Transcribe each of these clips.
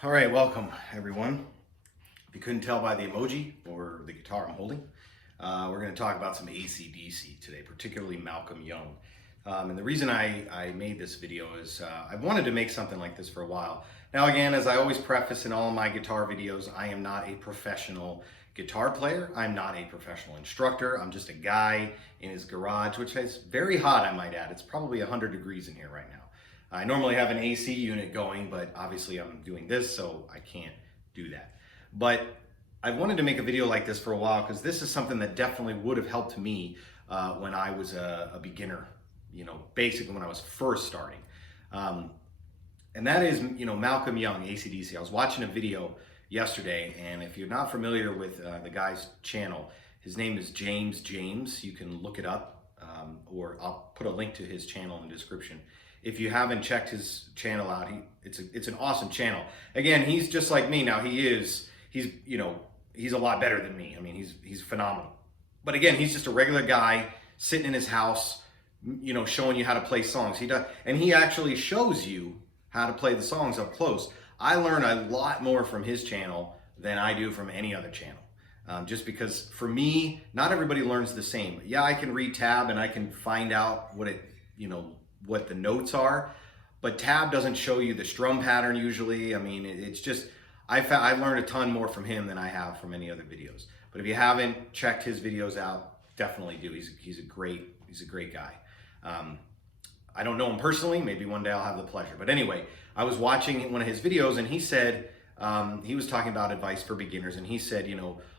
All right, welcome everyone. If you couldn't tell by the emoji or the guitar I'm holding, we're going to talk about some AC/DC today, particularly Malcolm Young. And the reason I made this video is I wanted to make something like this for a while. Now again, as I always preface in all of my guitar videos, I am not a professional guitar player. I'm not a professional instructor. I'm just a guy in his garage, which is very hot, I might add. It's probably 100 degrees in here right now. I normally have an AC unit going, but obviously I'm doing this, so I can't do that. But I wanted to make a video like this for a while because this is something that definitely would have helped me when I was a beginner, basically when I was first starting. And that is, Malcolm Young, AC/DC. I was watching a video yesterday, and if you're not familiar with the guy's channel, his name is James James. You can look it up, or I'll put a link to his channel in the description. If you haven't checked his channel out, it's an awesome channel. Again, he's just like me. Now he's a lot better than me. I mean, he's phenomenal. But again, he's just a regular guy sitting in his house, showing you how to play songs. He actually shows you how to play the songs up close. I learn a lot more from his channel than I do from any other channel. Just because for me, not everybody learns the same. Yeah, I can read tab and I can find out what the notes are, but tab doesn't show you the strum pattern usually. I mean, it's just, I've learned a ton more from him than I have from any other videos. But if you haven't checked his videos out, definitely do. He's a great guy. I don't know him personally. Maybe one day I'll have the pleasure. But anyway, I was watching one of his videos and he said, he was talking about advice for beginners, and he said,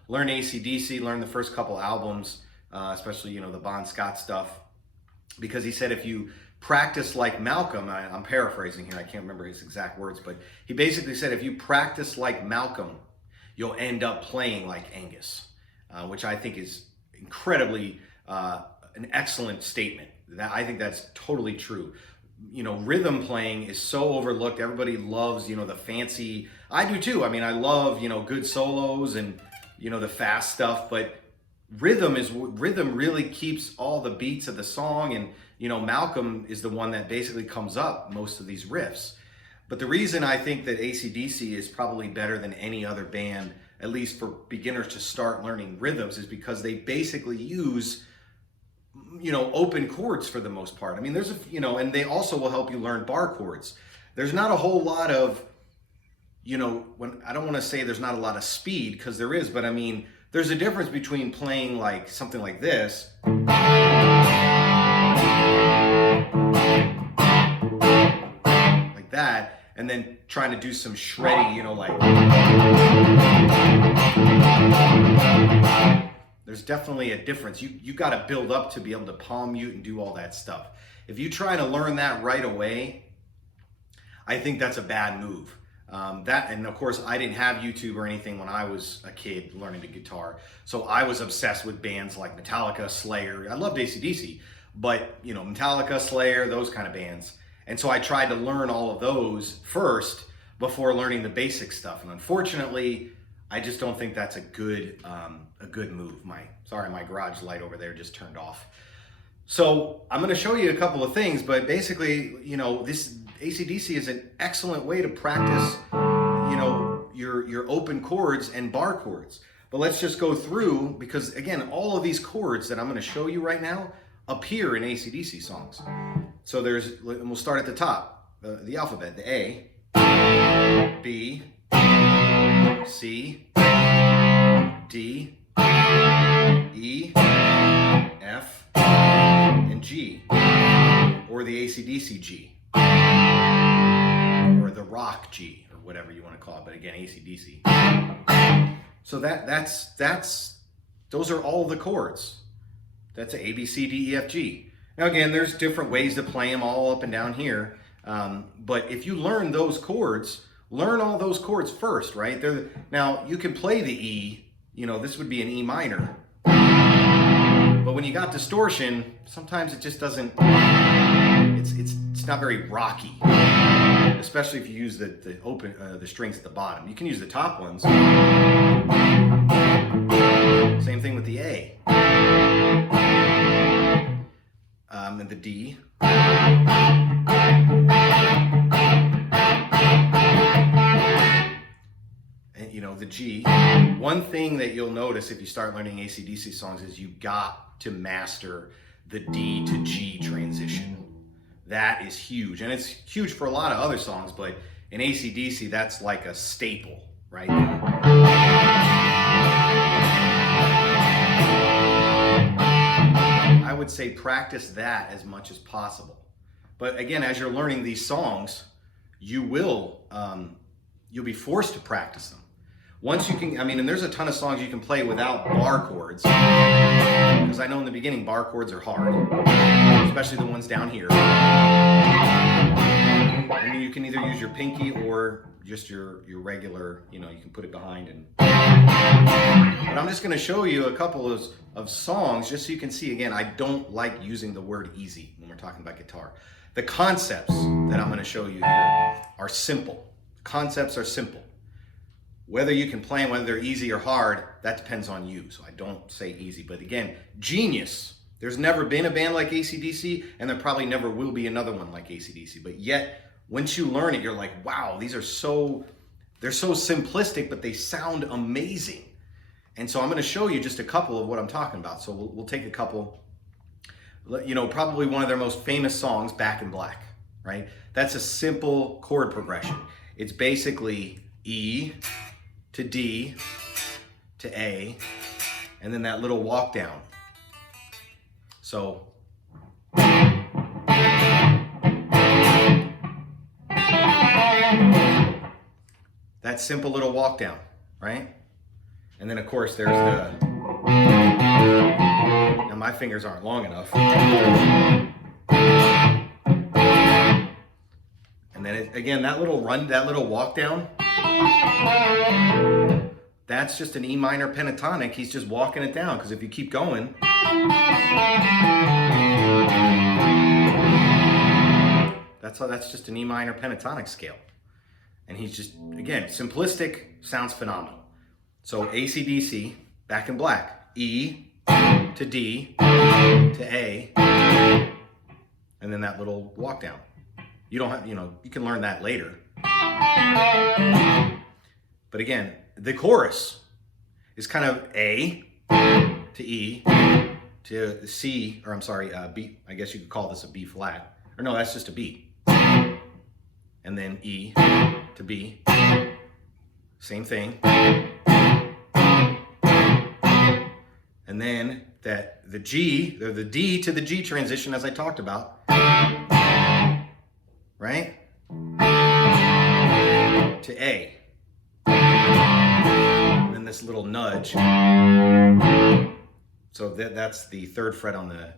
learn AC/DC, learn the first couple albums, especially, the Bon Scott stuff, because he said if you practice like Malcolm, I'm paraphrasing here, I can't remember his exact words, but he basically said if you practice like Malcolm, you'll end up playing like Angus, which I think is incredibly an excellent statement. I think that's totally true. Rhythm playing is so overlooked. Everybody loves, the fancy. I do too. I mean, I love, good solos and, the fast stuff, but rhythm really keeps all the beats of the song, and Malcolm is the one that basically comes up most of these riffs. But the reason I think that AC/DC is probably better than any other band, at least for beginners to start learning rhythms, is because they basically use open chords for the most part. I mean, there's and they also will help you learn bar chords. There's not a whole lot of when I don't want to say there's not a lot of speed, because there is, but I mean, there's a difference between playing like something like this, like that, and then trying to do some shreddy, like. There's definitely a difference. You got to build up to be able to palm mute and do all that stuff. If you try to learn that right away, I think that's a bad move. And of course, I didn't have YouTube or anything when I was a kid learning the guitar. So I was obsessed with bands like Metallica, Slayer. I loved AC/DC, but Metallica, Slayer, those kind of bands. And so I tried to learn all of those first before learning the basic stuff. And unfortunately, I just don't think that's a good move. My garage light over there just turned off. So I'm going to show you a couple of things, but basically, this AC/DC is an excellent way to practice, your open chords and bar chords. But let's just go through, because again, all of these chords that I'm going to show you right now appear in AC/DC songs. So and we'll start at the top, the alphabet, the A, B, C, D, E, F, and G, or the AC/DC G, or the rock G, or whatever you want to call it, but again, AC/DC. So those are all the chords. That's A, B, C, D, E, F, G. Now again, there's different ways to play them all up and down here, but if you learn those chords, learn all those chords first, right? Now you can play the E, this would be an E minor, but when you got distortion, sometimes it just doesn't, it's not very rocky, especially if you use the strings at the bottom. You can use the top ones. Same thing with the A. And the D. of the G. One thing that you'll notice if you start learning AC/DC songs is you got to master the D to G transition. That is huge, and it's huge for a lot of other songs, but in AC/DC, that's like a staple, right? I would say practice that as much as possible. But again, as you're learning these songs, you'll be forced to practice them. Once you can, and there's a ton of songs you can play without bar chords, because I know in the beginning bar chords are hard, especially the ones down here. I mean, you can either use your pinky or just your regular, you can put it behind. But I'm just going to show you a couple of songs just so you can see. Again, I don't like using the word easy when we're talking about guitar. The concepts that I'm going to show you here are simple. Concepts are simple. Whether you can play them, whether they're easy or hard, that depends on you. So I don't say easy. But again, genius. There's never been a band like AC/DC, and there probably never will be another one like AC/DC. But yet, once you learn it, you're like, wow, they're so simplistic, but they sound amazing. And so I'm going to show you just a couple of what I'm talking about. So we'll take a couple. Probably one of their most famous songs, Back in Black, right? That's a simple chord progression. It's basically E to D to A, and then that little walk down. So that simple little walk down, right? And then of course there's the, now my fingers aren't long enough. And then again, that little walk down, that's just an E minor pentatonic. He's just walking it down, because if you keep going, that's just an E minor pentatonic scale. And he's just, again, simplistic, sounds phenomenal. So AC/DC, Back in Black, E to D to A, and then that little walk down. You don't have, you can learn that later. But again, the chorus is kind of A to E to C, or I'm sorry, B. I guess you could call this a B flat. Or no, that's just a B. And then E to B. Same thing. And then the G, or the D to the G transition, as I talked about. Right? To A. And then this little nudge. So that's the third fret on the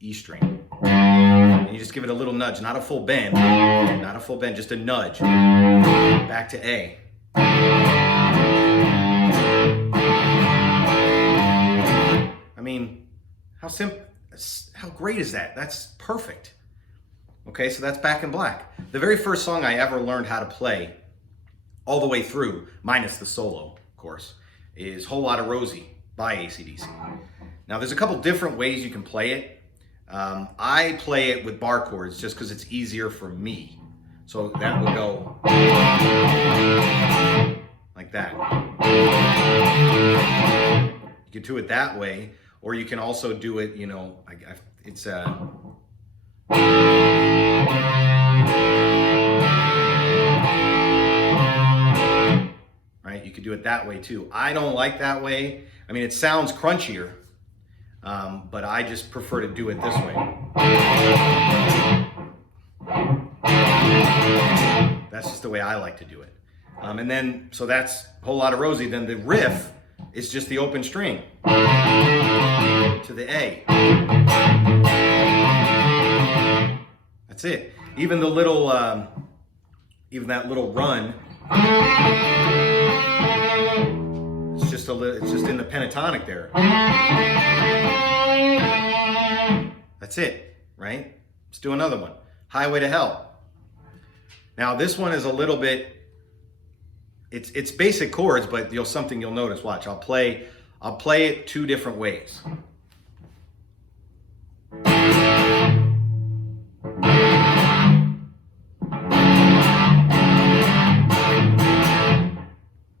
E string. And you just give it a little nudge, not a full bend, just a nudge. Back to A. How great is that? That's perfect. Okay, so that's Back in Black. The very first song I ever learned how to play all the way through, minus the solo, of course, is Whole Lotta Rosie by AC/DC. Now, there's a couple different ways you can play it. I play it with bar chords just because it's easier for me. So that would go like that. You can do it that way, or you can also do it, it's right? You could do it that way too. I don't like that way. It sounds crunchier, but I just prefer to do it this way. That's just the way I like to do it. And then, so that's Whole Lotta Rosie. Then the riff is just the open string to the A. That's it. Even the little, even that little run, it's just in the pentatonic there. That's it, right? Let's do another one. Highway to Hell. Now this one is a little bit, it's basic chords, but something you'll notice. Watch, I'll play it two different ways.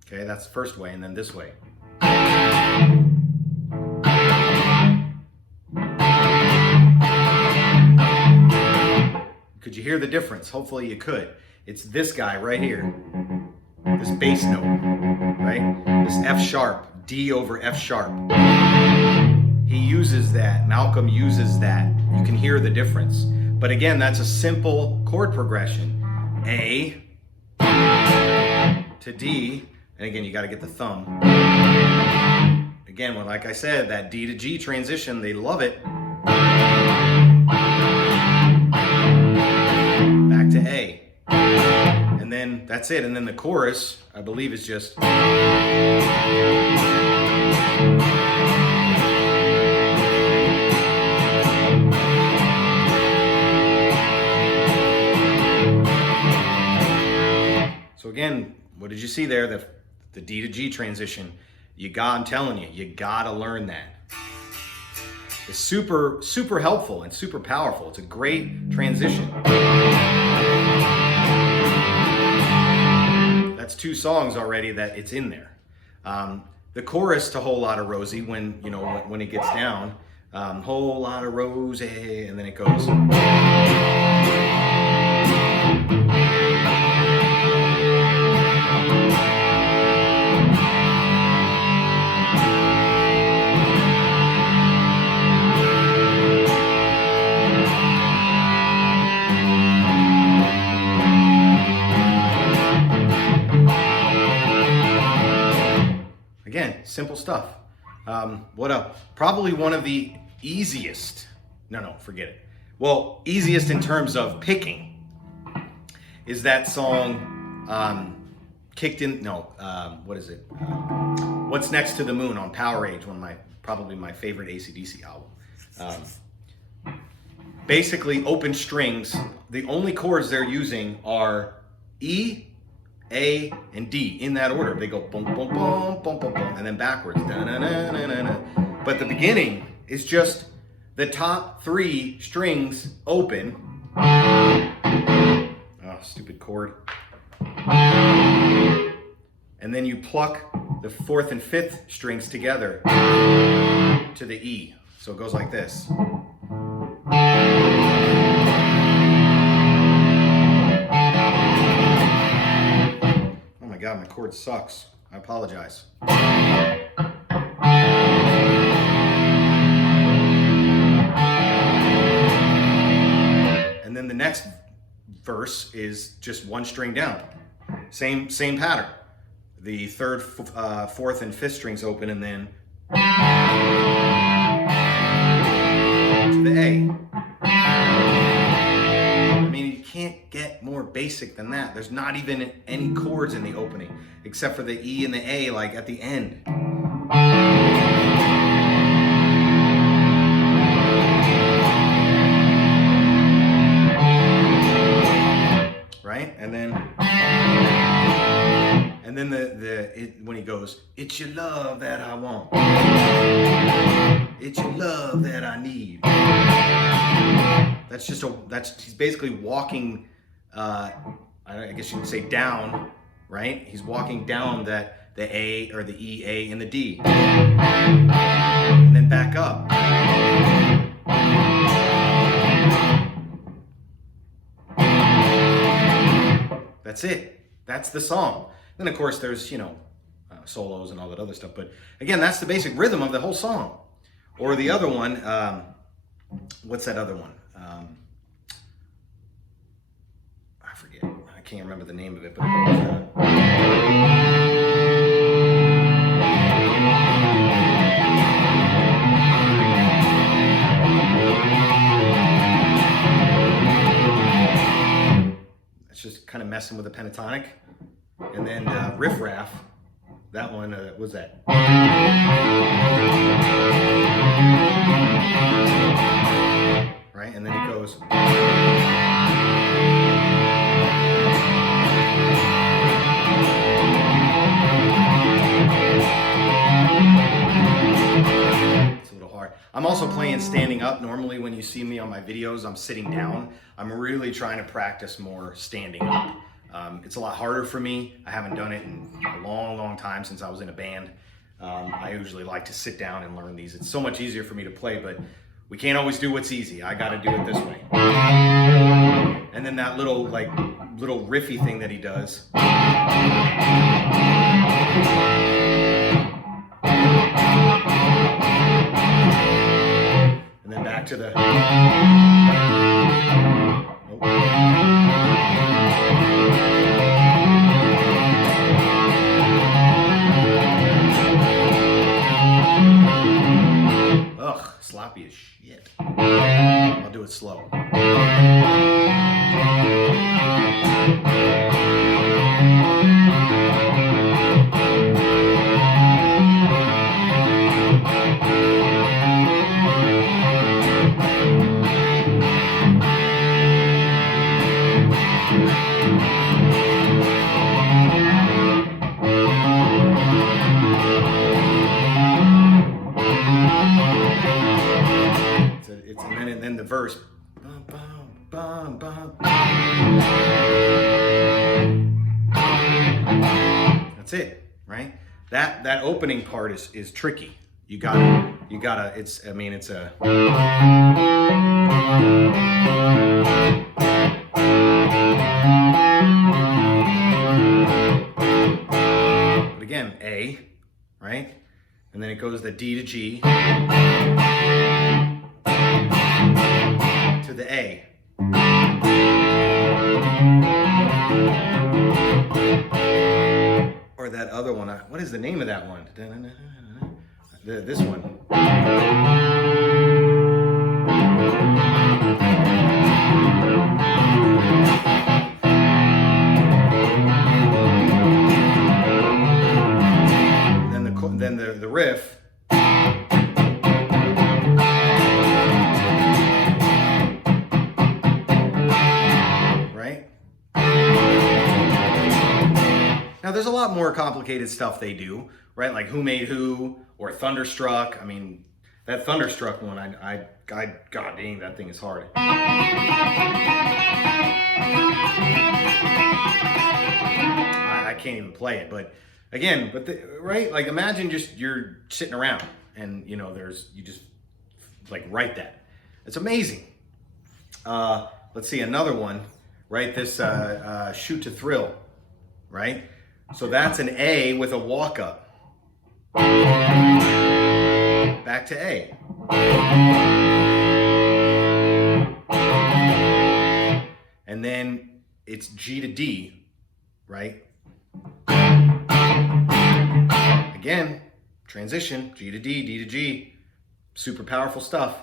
Okay, that's the first way, and then this way. Could you hear the difference? Hopefully you could. It's this guy right here, this bass note, right? This F sharp, D over F sharp. He uses that, Malcolm uses that. You can hear the difference. But again, that's a simple chord progression. A to D, and again, you got to get the thumb. Again, well, like I said, that D to G transition, they love it. Back to A. And then that's it. And then the chorus, I believe, is just. So again, what did you see there? The D to G transition. I'm telling you, you gotta learn that. It's super, super helpful and super powerful. It's a great transition. That's 2 songs already that it's in there. The chorus to Whole Lotta Rosie, when it gets down, whole lot of Rosie, and then it goes. Again, simple stuff. What up? Probably one of the easiest. No, forget it. Well, easiest in terms of picking is that song Kicked In. No, what is it? What's Next to the Moon on Power Age, probably my favorite AC/DC album. Basically, open strings. The only chords they're using are E, A, and D in that order. They go boom, boom, boom, boom, boom, boom, and then backwards. Da-na-na-na-na-na. But the beginning is just the top 3 strings open. Oh, stupid chord. And then you pluck the 4th and 5th strings together to the E. So it goes like this. God, my chord sucks. I apologize. And then the next verse is just 1 string down. Same pattern. The 3rd, 4th, and 5th strings open, and then to the A. I mean, you can't get more basic than that. There's not even any chords in the opening, except for the E and the A, like at the end. Right? And then when he goes, it's your love that I want. It's your love that I need. He's basically walking, I guess you could say down, right? He's walking down the A or the E, A, and the D. And then back up. That's it. That's the song. Then of course there's, solos and all that other stuff. But again, that's the basic rhythm of the whole song. Or the other one, what's that other one? I forget. I can't remember the name of it, but it's just kind of messing with the pentatonic. And then Riff Raff, that one, what was that? Right, and then it goes. It's a little hard. I'm also playing standing up. Normally when you see me on my videos, I'm sitting down. I'm really trying to practice more standing up. It's a lot harder for me. I haven't done it in a long time since I was in a band. I usually like to sit down and learn these. It's so much easier for me to play, but we can't always do what's easy. I got to do it this way. And then that little riffy thing that he does. And then back to the... Ugh, sloppy as shit. I'll do it slow. And then the verse. Bum, bum, bum, bum. That's it, right? That opening part is tricky. You gotta. It's a. But again, A, right? And then it goes the D to G. To the A. Or that other one. What is the name of that one? This one. Then the riff. Now, there's a lot more complicated stuff they do, right? Like Who Made Who or Thunderstruck. I mean, that Thunderstruck one, God dang, that thing is hard. I can't even play it, but again, right? Like imagine just you're sitting around and you just like write that. It's amazing. Let's see another one, right? This Shoot to Thrill, right? So that's an A with a walk up. Back to A. And then it's G to D, right? Again, transition, G to D, D to G. Super powerful stuff.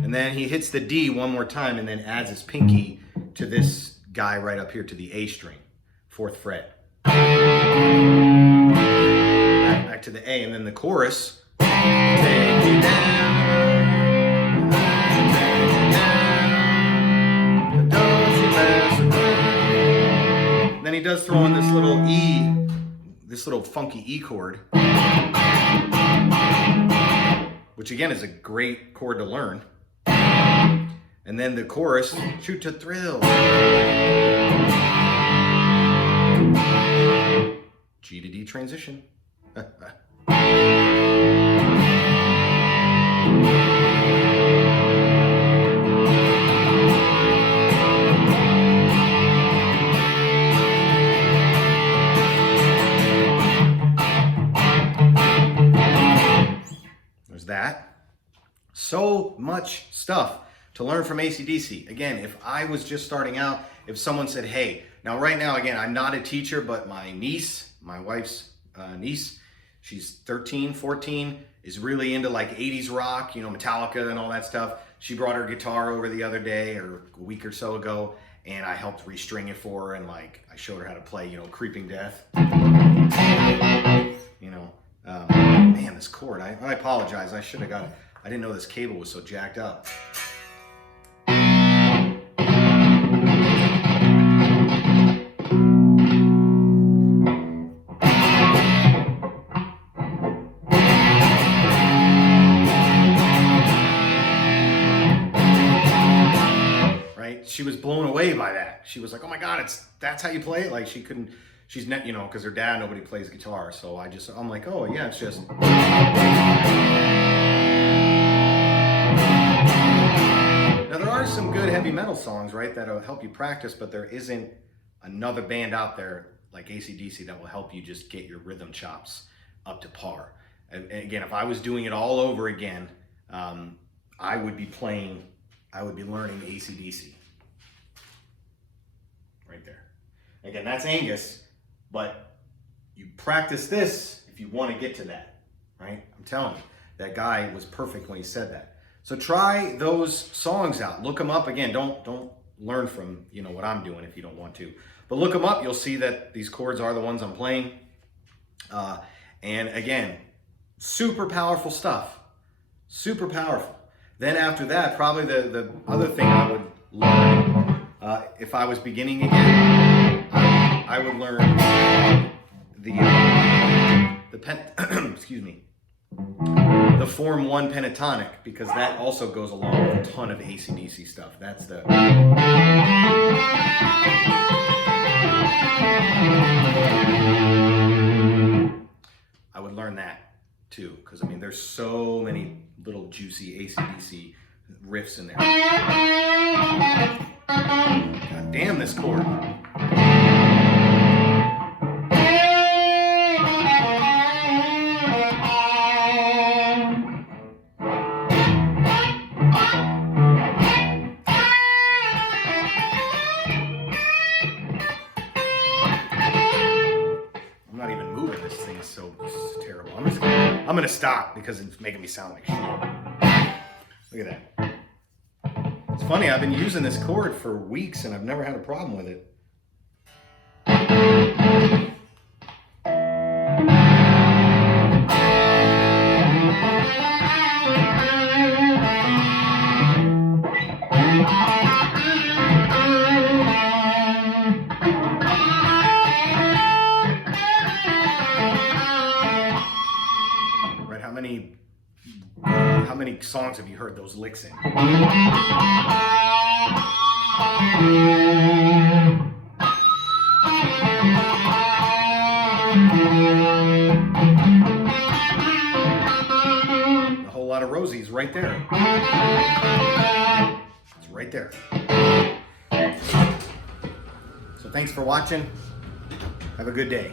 And then he hits the D one more time and then adds his pinky to this guy right up here to the A string, 4th fret. Back to the A, and then the chorus. Take me down, don't you mess around. Then he does throw in this little E, this little funky E chord, which again is a great chord to learn. And then the chorus, Shoot to Thrill. G to D transition. There's that. So much stuff to learn from AC/DC. Again, if I was just starting out, if someone said, hey, now right now, again, I'm not a teacher, but my niece, my wife's niece, she's 13, 14, is really into like 80s rock, Metallica and all that stuff. She brought her guitar over the other day or a week or so ago, and I helped restring it for her, and like I showed her how to play, Creeping Death. Man, this chord, I apologize. I should have got it. I didn't know this cable was so jacked up. She was blown away by she was like, oh my God, that's how you play it? Like she couldn't, she's not, you know, because her dad, nobody plays guitar. So I'm like, oh yeah, it's just. Now there are some good heavy metal songs, right, that'll help you practice, but there isn't another band out there like AC/DC that will help you just get your rhythm chops up to par. And again, if I was doing it all over again, I would be learning AC/DC. Right there. Again, that's Angus, but you practice this if you want to get to that, right? I'm telling you, that guy was perfect when he said that. So try those songs out. Look them up. Again, don't learn from, you know, what I'm doing if you don't want to. But look them up. You'll see that these chords are the ones I'm playing. And again, super powerful stuff. Super powerful. Then after that, probably the other thing I would learn, if I was beginning again, I would learn excuse me, the Form 1 pentatonic, because that also goes along with a ton of AC/DC stuff. That's the. I would learn that too, because I mean, there's so many little juicy AC/DC riffs in there. God damn this chord. Terrible. I'm gonna stop because it's making me sound like shit. Look at that. It's funny, I've been using this chord for weeks and I've never had a problem with it. How many songs have you heard those licks in? The Whole Lot of Rosie's right there. It's right there. So thanks for watching. Have a good day.